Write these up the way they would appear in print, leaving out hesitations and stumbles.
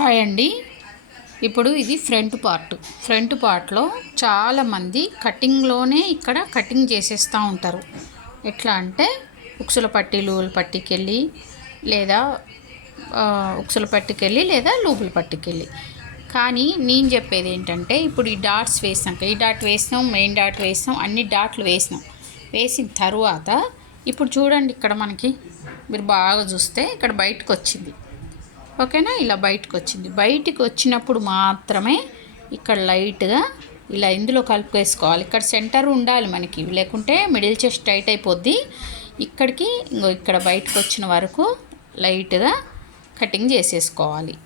Hi అండి. ఇప్పుడు ఇది ఫ్రంట్ పార్ట్లో చాలామంది కటింగ్లోనే ఇక్కడ కటింగ్ చేసేస్తూ ఉంటారు. ఎట్లా అంటే ఉక్సుల పట్టి లూపుల పట్టికెళ్ళి లేదా లూపుల పట్టికెళ్ళి. కానీ నేను చెప్పేది ఏంటంటే ఇప్పుడు ఈ డాట్స్ వేసినాక ఈ డాట్ వేసినాం, మెయిన్ డాట్ వేసినాం, అన్ని డాట్లు వేసిన తర్వాత ఇప్పుడు చూడండి, ఇక్కడ మనకి మీరు బాగా చూస్తే ఇక్కడ బయటకు వచ్చింది. ఓకేనా, ఇలా బయటికి వచ్చినప్పుడు మాత్రమే ఇక్కడ లైట్గా ఇలా ఇందులో కలిపేసుకోవాలి. ఇక్కడ సెంటర్ ఉండాలి మనకి, లేకుంటే మిడిల్ చెస్ట్ టైట్ అయిపోద్ది. ఇక్కడికి ఇక్కడ బయటకు వచ్చిన వరకు లైట్గా కటింగ్ చేసేసుకోవాలి.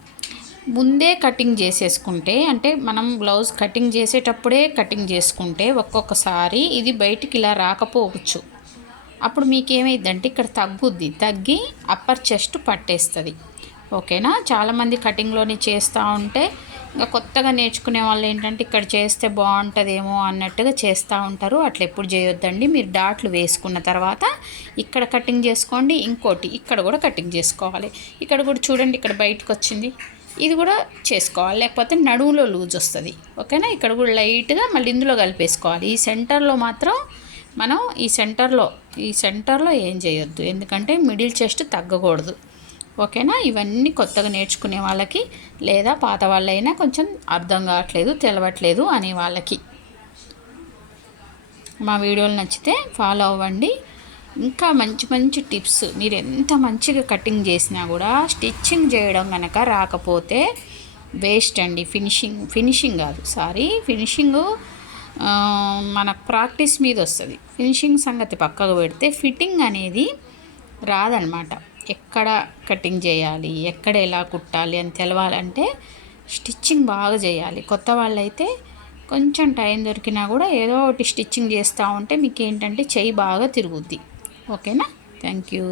ముందే కటింగ్ చేసేసుకుంటే, అంటే మనం బ్లౌజ్ కటింగ్ చేసేటప్పుడే కటింగ్ చేసుకుంటే ఒక్కొక్కసారి ఇది బయటికి ఇలా రాకపోవచ్చు. అప్పుడు మీకేమైందంటే ఇక్కడ తగ్గి అప్పర్ చెస్ట్ పట్టేస్తుంది. ఓకేనా, చాలామంది కటింగ్లోని చేస్తూ ఉంటే ఇంకా కొత్తగా నేర్చుకునే వాళ్ళు ఏంటంటే ఇక్కడ చేస్తే బాగుంటుందేమో అన్నట్టుగా చేస్తూ ఉంటారు. అట్లా ఎప్పుడు చేయొద్దండి. మీరు డాట్లు వేసుకున్న తర్వాత ఇక్కడ కటింగ్ చేసుకోండి. ఇంకోటి ఇక్కడ కూడా కటింగ్ చేసుకోవాలి. ఇక్కడ కూడా చూడండి, ఇక్కడ బయటకు వచ్చింది, ఇది కూడా చేసుకోవాలి, లేకపోతే నడుములో లూజ్ వస్తుంది. ఓకేనా, ఇక్కడ కూడా లైట్గా మళ్ళీ ఇందులో కలిపేసుకోవాలి. ఈ సెంటర్లో మాత్రం మనం ఈ సెంటర్లో ఏం చేయొద్దు, ఎందుకంటే మిడిల్ చెస్ట్ తగ్గకూడదు. ఓకేనా, ఇవన్నీ కొత్తగా నేర్చుకునే వాళ్ళకి లేదా పాత వాళ్ళైనా కొంచెం అర్థం కావట్లేదు, తెలవట్లేదు అనే వాళ్ళకి మా వీడియోలు నచ్చితే ఫాలో అవ్వండి. ఇంకా మంచి మంచి టిప్స్, మీరు ఎంత మంచిగా కటింగ్ చేసినా కూడా స్టిచ్చింగ్ చేయడం కనుక రాకపోతే వేస్ట్ అండి. ఫినిషింగ్ మన ప్రాక్టీస్ మీద వస్తుంది. ఫినిషింగ్ సంగతి పక్కకు పెడితే ఫిట్టింగ్ అనేది రాదనమాట. ఎక్కడ కటింగ్ చేయాలి, ఎక్కడ ఎలా కుట్టాలి అని తెలవాలంటే స్టిచ్చింగ్ బాగా చేయాలి. కొత్త వాళ్ళైతే కొంచెం టైం దొరికినా కూడా ఏదో ఒకటి స్టిచ్చింగ్ చేస్తూ ఉంటే మీకు ఏంటంటే చెయ్యి బాగా తిరుగుద్ది. ఓకేనా, థ్యాంక్ యూ.